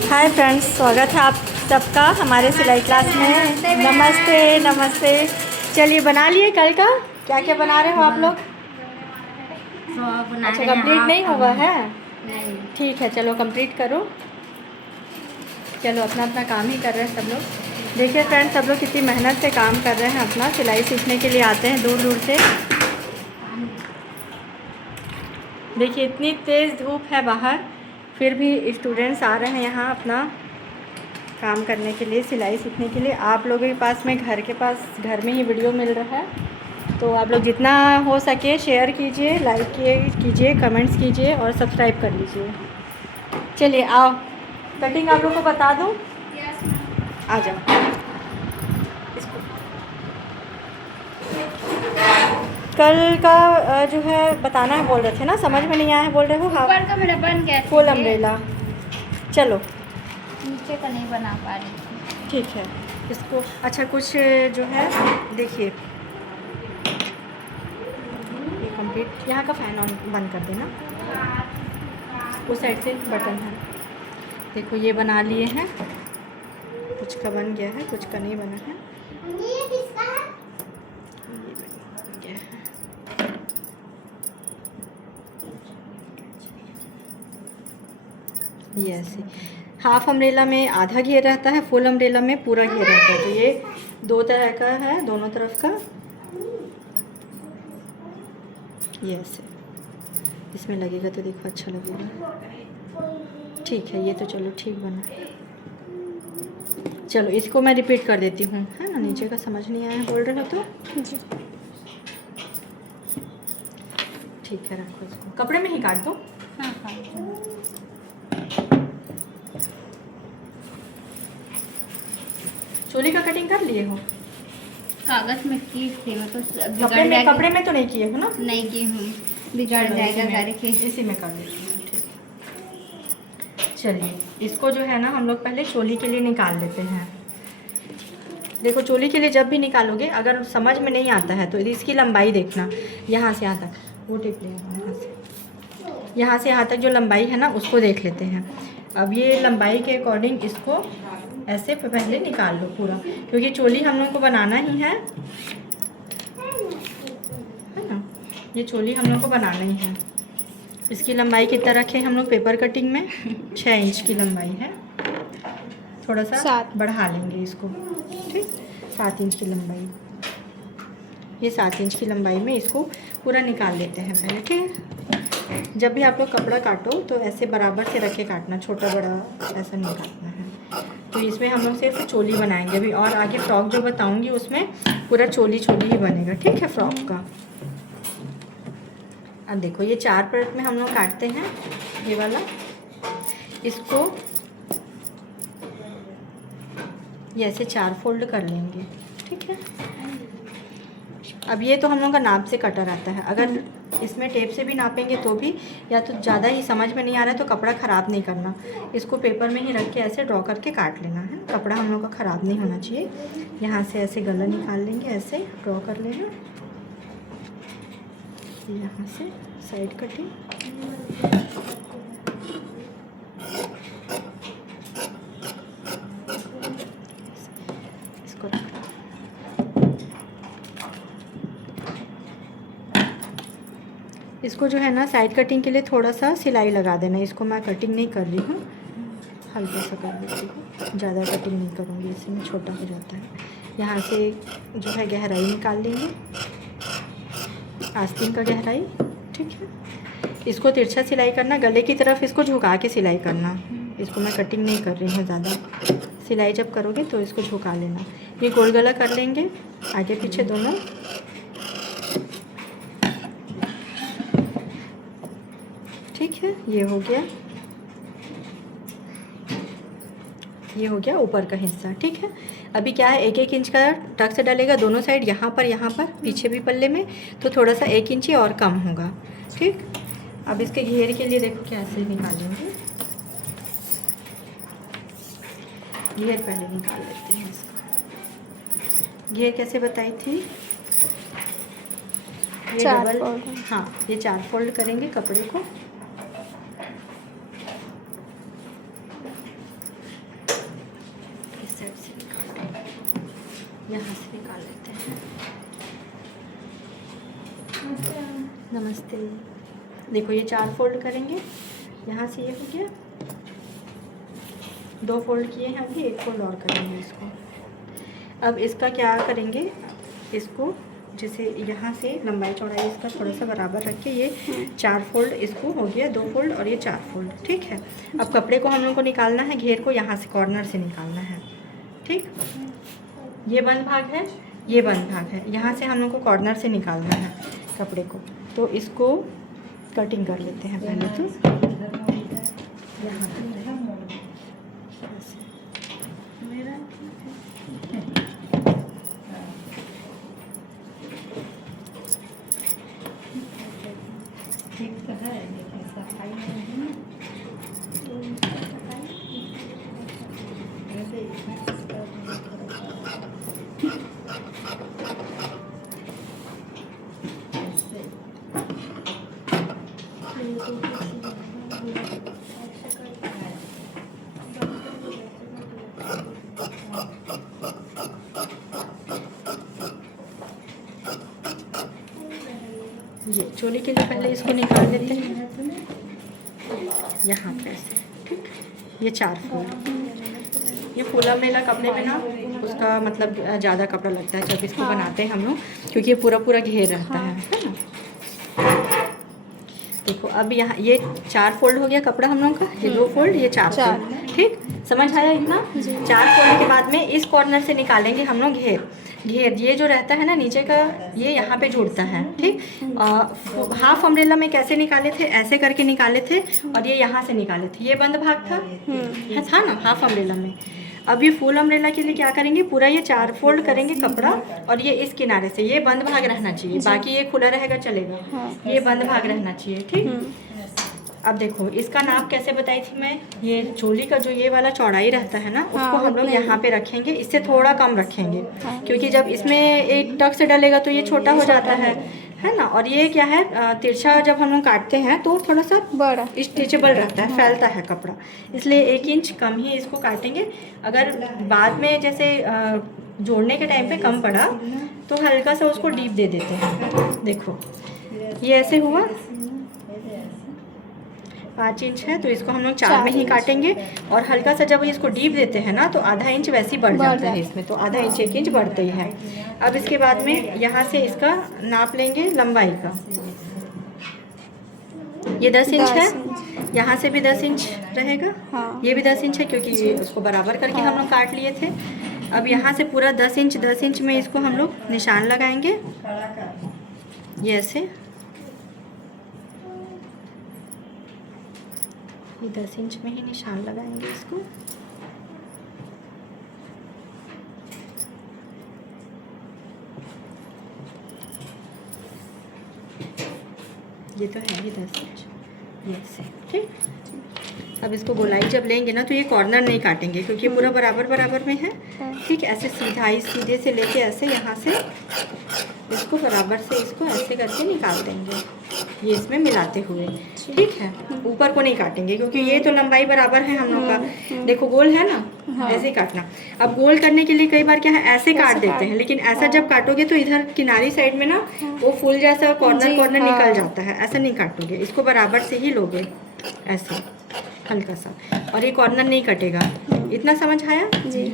Hi friends, स्वागत है आप सबका हमारे सिलाई क्लास में। नमस्ते नमस्ते। चलिए, बना लिए कल का? क्या क्या बना रहे हो आप लोग? अच्छा, कंप्लीट नहीं हुआ है? नहीं। ठीक है, चलो कंप्लीट करो। चलो, अपना अपना काम ही कर रहे हैं सब लोग। देखिए फ्रेंड्स, सब लोग कितनी मेहनत से काम कर रहे हैं। अपना सिलाई सीखने के लिए आते हैं दूर दूर से। देखिए, इतनी तेज़ धूप है बाहर, फिर भी स्टूडेंट्स आ रहे हैं यहाँ अपना काम करने के लिए, सिलाई सीखने के लिए। आप लोगों के पास में घर में ही वीडियो मिल रहा है, तो आप लोग जितना हो सके शेयर कीजिए, लाइक कीजिए, कमेंट्स कीजिए और सब्सक्राइब कर लीजिए। चलिए आओ, कटिंग आप लोग को बता दूँ। आ जाओ। इसको कल का जो है बताना है बोल रहे थे ना, समझ में नहीं आया है बोल रहे हो। हाँ, ऊपर का मेरा बन गया, फुल अम्ब्रेला। चलो, नीचे का नहीं बना पा रही थी। ठीक है। इसको अच्छा कुछ जो है, देखिए ये कंप्लीट। यहाँ का फ़ैन ऑन बंद कर देना, उस साइड से बटन है। देखो, ये बना लिए हैं। कुछ का बन गया है, कुछ का नहीं बना है। ये बन गया है। ये ऐसे हाफ अम्ब्रेला में आधा घेर रहता है, फुल अम्ब्रेला में पूरा घेर रहता है। तो ये दो तरह का है, दोनों तरफ का। ये ऐसे इसमें लगेगा तो देखो अच्छा लगेगा। ठीक है, ये तो चलो ठीक बना। चलो, इसको मैं रिपीट कर देती हूँ, है ना। नीचे का समझ नहीं आया बोल रहे हो तो ठीक है, रखो इसको, कपड़े में ही काट दो। हाँ हाँ। चोली का कटिंग कर लिए हो? कागज में की थी वो तो कपड़े में तो नहीं किए हो ना? नहीं की हूँ, बिगड़ जाएगा करके। इसी में कर लेती हूँ। चलिए, इसको जो है ना हम लोग पहले चोली के लिए निकाल लेते हैं। देखो, चोली के लिए जब भी निकालोगे, अगर समझ में नहीं आता है तो इसकी लंबाई देखना। यहाँ से यहाँ तक वो टिप ले, यहाँ से यहाँ तक जो लंबाई है ना, उसको देख लेते हैं। अब ये लंबाई के अकॉर्डिंग इसको ऐसे पहले निकाल लो पूरा, क्योंकि चोली हम लोग को बनाना ही है ना। ये चोली हम लोग को बनाना ही है। इसकी लंबाई कितना रखें हम लोग पेपर कटिंग में? 6 इंच की लंबाई है। थोड़ा सा बढ़ा लेंगे इसको, ठीक। 7 इंच की लंबाई, ये 7 इंच की लंबाई में इसको पूरा निकाल लेते हैं पहले, ठीक। जब भी आप लोग कपड़ा काटो तो ऐसे बराबर से रख के काटना, छोटा बड़ा ऐसा नहीं काटना है। तो इसमें हम लोग सिर्फ चोली बनाएंगे अभी, और आगे फ्रॉक जो बताऊंगी उसमें पूरा चोली ही बनेगा, ठीक है, फ्रॉक का। अब देखो, ये 4 परत में हम लोग काटते हैं, ये वाला। इसको ये ऐसे 4 फोल्ड कर लेंगे, ठीक है। अब ये तो हम लोग का नाप से कटा रहता है, अगर इसमें टेप से भी नापेंगे तो भी, या तो ज़्यादा ही समझ में नहीं आ रहा है तो कपड़ा ख़राब नहीं करना, इसको पेपर में ही रख के ऐसे ड्रॉ करके काट लेना है। कपड़ा हम लोग का ख़राब नहीं होना चाहिए। यहाँ से ऐसे गला निकाल लेंगे, ऐसे ड्रॉ कर लेना। यहाँ से साइड कटिंग, इसको रखना। इसको जो है ना साइड कटिंग के लिए थोड़ा सा सिलाई लगा देना। इसको मैं कटिंग नहीं कर रही हूँ, हल्का सा कर देती हूँ, ज़्यादा कटिंग नहीं करूँगी, इससे में छोटा हो जाता है। यहाँ से जो है गहराई निकाल लेंगे, आस्तीन का गहराई, ठीक है। इसको तिरछा सिलाई करना, गले की तरफ इसको झुका के सिलाई करना। इसको मैं कटिंग नहीं कर रही हूँ ज़्यादा। सिलाई जब करोगे तो इसको झुका लेना। ये गोल गला कर लेंगे, आगे पीछे दोनों, ठीक है। ये हो गया, ये हो गया ऊपर का हिस्सा, ठीक है। अभी क्या है, 1-1 इंच का टक्स डलेगा दोनों साइड, यहाँ पर पीछे भी पल्ले में, तो थोड़ा सा 1 इंच और कम होगा, ठीक। अब इसके घेर के लिए देखो कैसे निकालेंगे। घेर पहले निकाल लेते हैं इसका। घेर कैसे बताई थी? ये 4 डबल, फोल्ड। हाँ, ये 4 फोल्ड करेंगे कपड़े को। साइड से निकाल, यहाँ से निकाल लेते हैं। नमस्ते। देखो ये 4 फोल्ड करेंगे, यहाँ से ये हो गया, 2 फोल्ड किए हैं, अभी 1 फोल्ड और करेंगे इसको। अब इसका क्या करेंगे, इसको जैसे यहाँ से लंबाई चौड़ाई इसका थोड़ा सा बराबर रख के ये 4 फोल्ड इसको हो गया, 2 फोल्ड और ये 4 फोल्ड, ठीक है। अब कपड़े को हम लोग को निकालना है, घेर को यहाँ से कॉर्नर से निकालना है, ठीक। ये बंद भाग है, ये बंद भाग है, यहाँ से हम लोग को कॉर्नर से निकालना है कपड़े को। तो इसको कटिंग कर लेते हैं पहले तो यहाँ ये चोली के लिए पहले इसको निकाल लेते हैं यहाँ पे से, ठीक। ये 4 फोल्ड, ये फूला मेला कपड़े में ना उसका मतलब ज़्यादा कपड़ा लगता है जब इसको बनाते हैं हम लोग, क्योंकि ये पूरा पूरा घेर रहता है ना। देखो अब यहाँ ये 4 फोल्ड हो गया कपड़ा हम लोग का, ये 2 फोल्ड, ये 4 फोल्ड, ठीक। समझ आया इतना? 4 फोल्ड के बाद में इस कॉर्नर से निकालेंगे हम लोग घेर। ये जो रहता है ना नीचे का, ये यहाँ पे जुड़ता है, ठीक। हाफ अम्ब्रेला में कैसे निकाले थे, ऐसे करके निकाले थे, और ये यहाँ से निकाले थे, ये बंद भाग था ना हाफ अम्ब्रेला में। अब ये फुल अम्ब्रेला के लिए क्या करेंगे, पूरा ये 4 फोल्ड करेंगे कपड़ा, और ये इस किनारे से ये बंद भाग रहना चाहिए, बाकी ये खुला रहेगा चलेगा, ये बंद भाग रहना चाहिए, ठीक। अब देखो इसका नाप कैसे बताई थी मैं, ये चोली का जो ये वाला चौड़ाई रहता है ना, उसको हम लोग यहाँ पे रखेंगे, इससे थोड़ा कम रखेंगे, क्योंकि जब इसमें एक टक्स डालेगा तो ये छोटा हो जाता है ना। और ये क्या है, तिरछा जब हम लोग काटते हैं तो थोड़ा सा बड़ा स्ट्रेचेबल रहता है, फैलता है कपड़ा, इसलिए 1 इंच कम ही इसको काटेंगे। अगर बाद में जैसे जोड़ने के टाइम पे कम पड़ा तो हल्का सा उसको डीप दे देते हैं। देखो ये ऐसे हुआ, 5 इंच है तो इसको हम लोग 4 में ही काटेंगे, और हल्का सा जब इसको डीप देते हैं ना तो आधा इंच वैसे ही बढ़ जाता है इसमें, तो आधा इंच 1 इंच बढ़ते ही है। अब इसके बाद में यहाँ से इसका नाप लेंगे लंबाई का, ये 10 इंच है, यहाँ से भी 10 इंच रहेगा, ये भी 10 इंच है क्योंकि उसको बराबर करके हम लोग काट लिए थे। अब यहाँ से पूरा 10 इंच में इसको हम लोग निशान लगाएंगे, ये ऐसे, ये 10 इंच में ही निशान लगाएंगे इसको। ये तो है ही 10 इंच, ये से, ठीक। अब इसको गोलाई जब लेंगे ना तो ये कॉर्नर नहीं काटेंगे क्योंकि ये पूरा बराबर में है, ठीक। ऐसे सीधे से लेके ऐसे यहाँ से इसको बराबर से इसको ऐसे करके निकाल देंगे, ये इसमें मिलाते हुए, ठीक है। ऊपर को नहीं काटेंगे क्योंकि ये तो लंबाई बराबर है हम लोग का। देखो गोल है ना, ऐसे काटना। अब गोल करने के लिए कई बार क्या है, ऐसे काट देते हैं, लेकिन ऐसा जब काटोगे तो इधर किनारी साइड में ना वो फूल जैसा कॉर्नर निकल जाता है, ऐसा नहीं काटोगे, इसको बराबर से ही लोगे ऐसे हल्का सा, और ये कॉर्नर नहीं कटेगा। इतना समझ आया जी,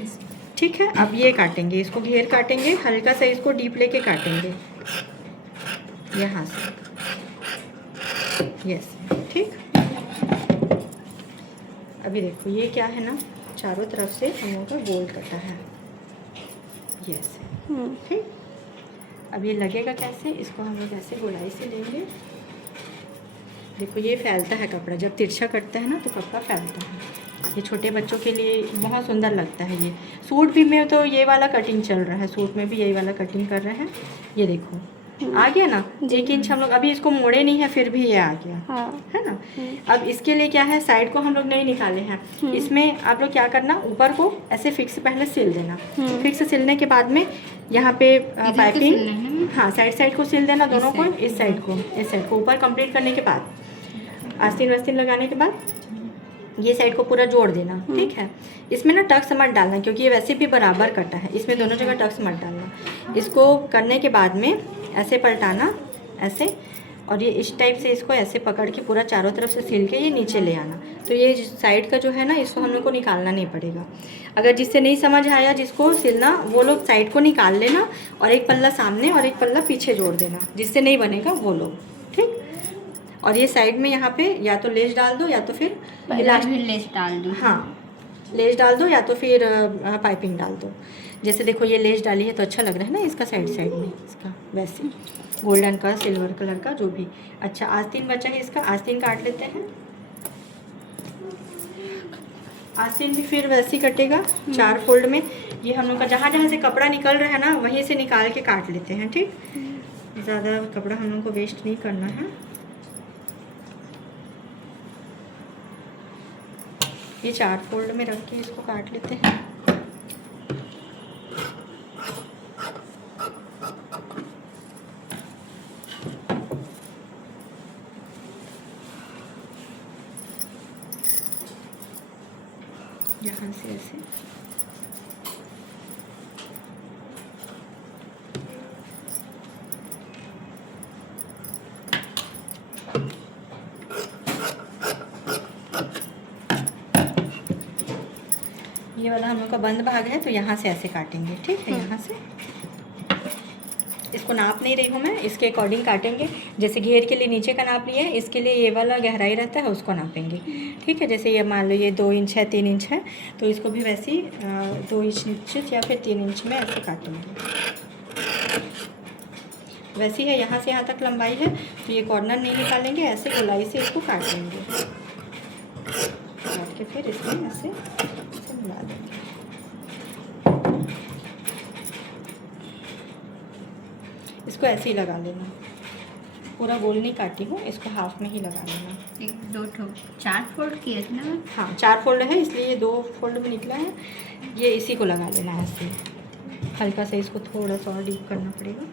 ठीक है। अब ये काटेंगे, इसको घेर काटेंगे, हल्का सा इसको डीप लेके काटेंगे यहाँ से, यस, ठीक। अभी देखो ये क्या है ना, चारों तरफ से हम लोगों का गोल कटा है, यस, ठीक। अब ये लगेगा कैसे, इसको हम लोग ऐसे गोलाई से लेंगे। देखो ये फैलता है कपड़ा, जब तिरछा कटता है ना तो कपड़ा फैलता है। ये छोटे बच्चों के लिए बहुत सुंदर लगता है। ये सूट भी में तो ये वाला कटिंग चल रहा है, सूट में भी यही वाला कटिंग कर रहे हैं। ये देखो आ गया ना, 1 इंच हम लोग अभी इसको मोड़े नहीं है, फिर भी ये आ गया, है ना। अब इसके लिए क्या है, साइड को हम लोग नहीं निकाले हैं, इसमें आप लोग क्या करना, ऊपर को ऐसे फिक्स पहले सिल देना। फिक्स सिलने के बाद में यहाँ पे पाइपिंग, हाँ साइड को सिल देना, दोनों को, इस साइड को ऊपर कंप्लीट करने के बाद आस्तीन वास्तीन लगाने के बाद ये साइड को पूरा जोड़ देना, ठीक है। इसमें ना टक्स मत डालना क्योंकि ये वैसे भी बराबर कटा है, इसमें दोनों जगह टक्स मत डालना। इसको करने के बाद में ऐसे पलटाना, ऐसे, और ये इस टाइप से इसको ऐसे पकड़ के पूरा चारों तरफ से सिल के ये नीचे ले आना। तो ये साइड का जो है ना, इसको हम लोग को निकालना नहीं पड़ेगा। अगर जिससे नहीं समझ आया जिसको सिलना, वो लोग साइड को निकाल लेना और एक पल्ला सामने और एक पल्ला पीछे जोड़ देना, जिससे नहीं बनेगा वो लोग, ठीक। और ये साइड में यहाँ पे या तो लेस डाल दो या तो फिर लेस डाल दूँ। हाँ, लेस डाल दो या तो फिर पाइपिंग डाल दो। जैसे देखो ये लेस डाली है तो अच्छा लग रहा है ना इसका, साइड साइड में इसका, वैसे गोल्डन का, सिल्वर कलर का, जो भी। अच्छा, आस्तीन बचा है इसका, आस्तीन काट लेते हैं। आस्तीन भी फिर वैसे ही कटेगा 4 फोल्ड में। ये हम लोग का जहाँ जहाँ से कपड़ा निकल रहा है ना, वहीं से निकाल के काट लेते हैं, ठीक। ज़्यादा कपड़ा हम लोग को वेस्ट नहीं करना है। ये 4 फोल्ड में रख के इसको काट लेते हैं। यहाँ से ऐसे, ये वाला हम लोग का बंद भाग है तो यहाँ से ऐसे काटेंगे, ठीक है। यहाँ से इसको नाप नहीं रही हूँ मैं, इसके अकॉर्डिंग काटेंगे। जैसे घेर के लिए नीचे का नाप लिया है, इसके लिए ये वाला गहराई रहता है उसको नापेंगे, ठीक है। जैसे ये मान लो ये 2 इंच है, 3 इंच है, तो इसको भी वैसे ही 2 इंच या फिर 3 इंच में ऐसे काटेंगे। वैसे ही है, यहाँ से यहाँ तक लंबाई है तो ये कॉर्नर नहीं निकालेंगे, ऐसे गोलाई से इसको काट लेंगे, काट के फिर इसमें ऐसे मिला देंगे। इसको ऐसे ही लगा लेना, पूरा गोल नहीं काटी हूँ, इसको हाफ में ही लगा लेना। 1 2 4 फोल्ड किए थे ना? हाँ, 4 फोल्ड है इसलिए ये 2 फोल्ड में निकला है। ये इसी को लगा लेना है ऐसे, हल्का सा इसको थोड़ा सा और डीप करना पड़ेगा।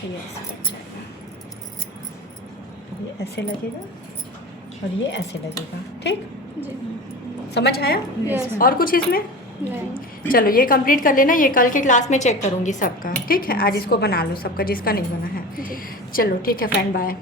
ये ऐसे लग जाएगा, ये ऐसे लगेगा और ये ऐसे लगेगा, ठीक। समझ आया? और कुछ इसमें नहीं। चलो ये कंप्लीट कर लेना, ये कल के क्लास में चेक करूँगी सबका, ठीक है। आज इसको बना लो सबका जिसका नहीं बना है। चलो ठीक है फ्रेंड, बाय।